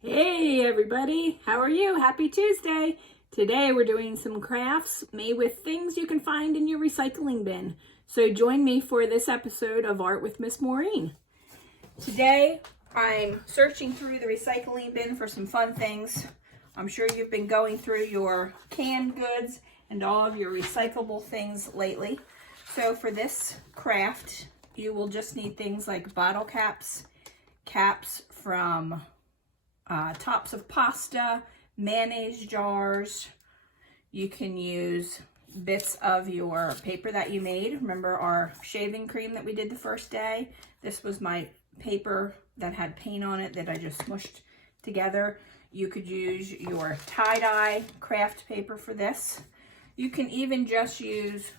Hey everybody, how are you? Happy Tuesday! Today we're doing some crafts made with things you can find in your recycling bin. So join me for this episode of Art with Miss Maureen. Today I'm searching through the recycling bin for some fun things. I'm sure you've been going through your canned goods and all of your recyclable things lately. So for this craft, you will just need things like bottle caps, caps from tops of pasta, mayonnaise jars. You can use bits of your paper that you made. Remember our shaving cream that we did the first day? This was my paper that had paint on it that I just smushed together. You could use your tie-dye craft paper for this. You can even just use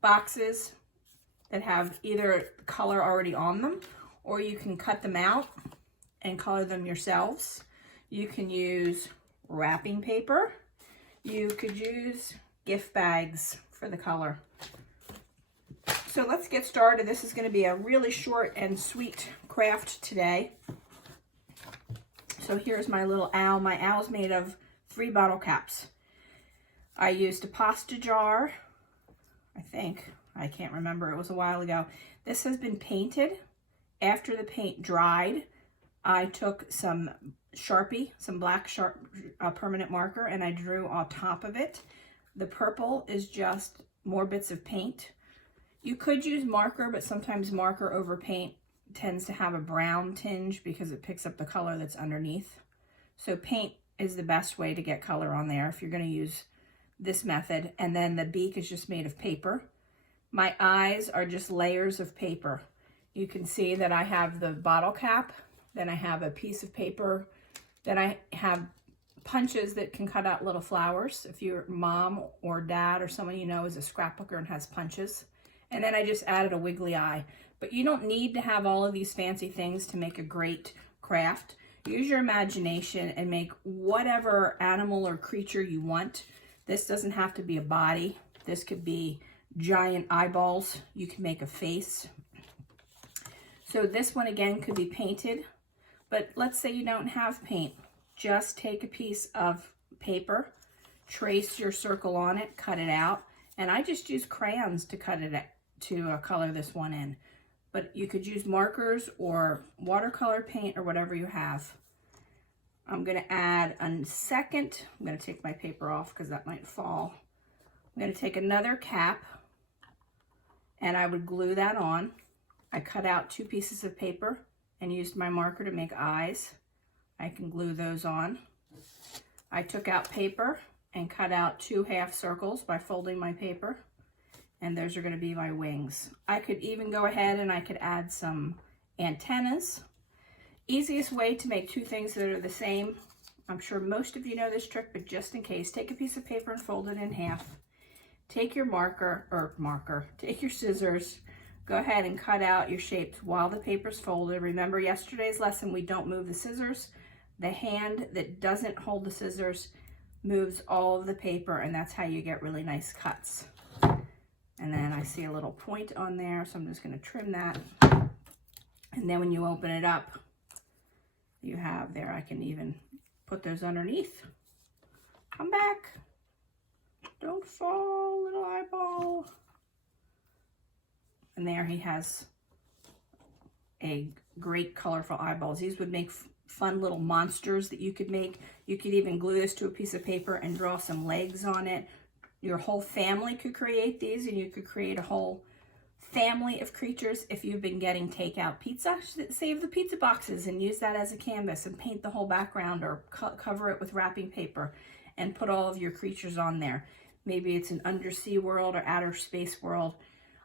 boxes that have either color already on them, or you can cut them out and color them yourselves. You can use wrapping paper. You could use gift bags for the color. So let's get started. This is going to be a really short and sweet craft today. So here's my little owl. My owl's made of 3 bottle caps. I used a pasta jar, I think. I can't remember. It was a while ago. This has been painted. After the paint dried, I took some Sharpie, some black permanent marker, and I drew on top of it. The purple is just more bits of paint. You could use marker, but sometimes marker over paint tends to have a brown tinge because it picks up the color that's underneath. So paint is the best way to get color on there if you're going to use this method. And then the beak is just made of paper. My eyes are just layers of paper. You can see that I have the bottle cap, then I have a piece of paper, then I have punches that can cut out little flowers if your mom or dad or someone you know is a scrapbooker and has punches. And then I just added a wiggly eye. But you don't need to have all of these fancy things to make a great craft. Use your imagination and make whatever animal or creature you want. This doesn't have to be a body. This could be giant eyeballs. You can make a face. So this one again could be painted. But let's say you don't have paint. Just take a piece of paper, trace your circle on it, cut it out, and I just use crayons to cut it to color this one in. But you could use markers or watercolor paint or whatever you have. I'm going to add a second. I'm going to take my paper off because that might fall. I'm going to take another cap and I would glue that on. I cut out 2 pieces of paper and used my marker to make eyes. I can glue those on. I took out paper and cut out 2 half circles by folding my paper. And those are going to be my wings. I could even go ahead and I could add some antennas. Easiest way to make 2 things that are the same. I'm sure most of you know this trick, but just in case, take a piece of paper and fold it in half. Take your take your scissors. Go ahead and cut out your shapes while the paper's folded. Remember yesterday's lesson, we don't move the scissors. The hand that doesn't hold the scissors moves all of the paper, and that's how you get really nice cuts. And then I see a little point on there, so I'm just going to trim that. And then when you open it up, you have there, I can even put those underneath. Come back. Don't fall, little eyeball. And there he has a great colorful eyeballs. These would make fun little monsters that you could make. You could even glue this to a piece of paper and draw some legs on it. Your whole family could create these, and you could create a whole family of creatures. If you've been getting takeout pizza, save the pizza boxes and use that as a canvas and paint the whole background, or cover it with wrapping paper and put all of your creatures on there. Maybe it's an undersea world or outer space world.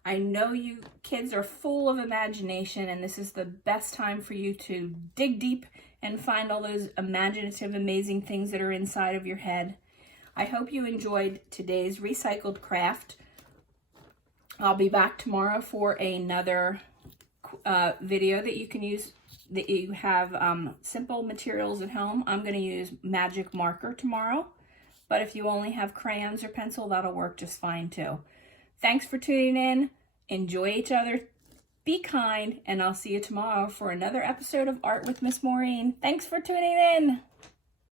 I know you kids are full of imagination, and this is the best time for you to dig deep and find all those imaginative, amazing things that are inside of your head. I hope you enjoyed today's recycled craft. I'll be back tomorrow for another video that you can use, that you have simple materials at home. I'm going to use magic marker tomorrow, but if you only have crayons or pencil, that'll work just fine too. Thanks for tuning in. Enjoy each other be kind, and I'll see you tomorrow for another episode of Art with Miss Maureen. Thanks for tuning in.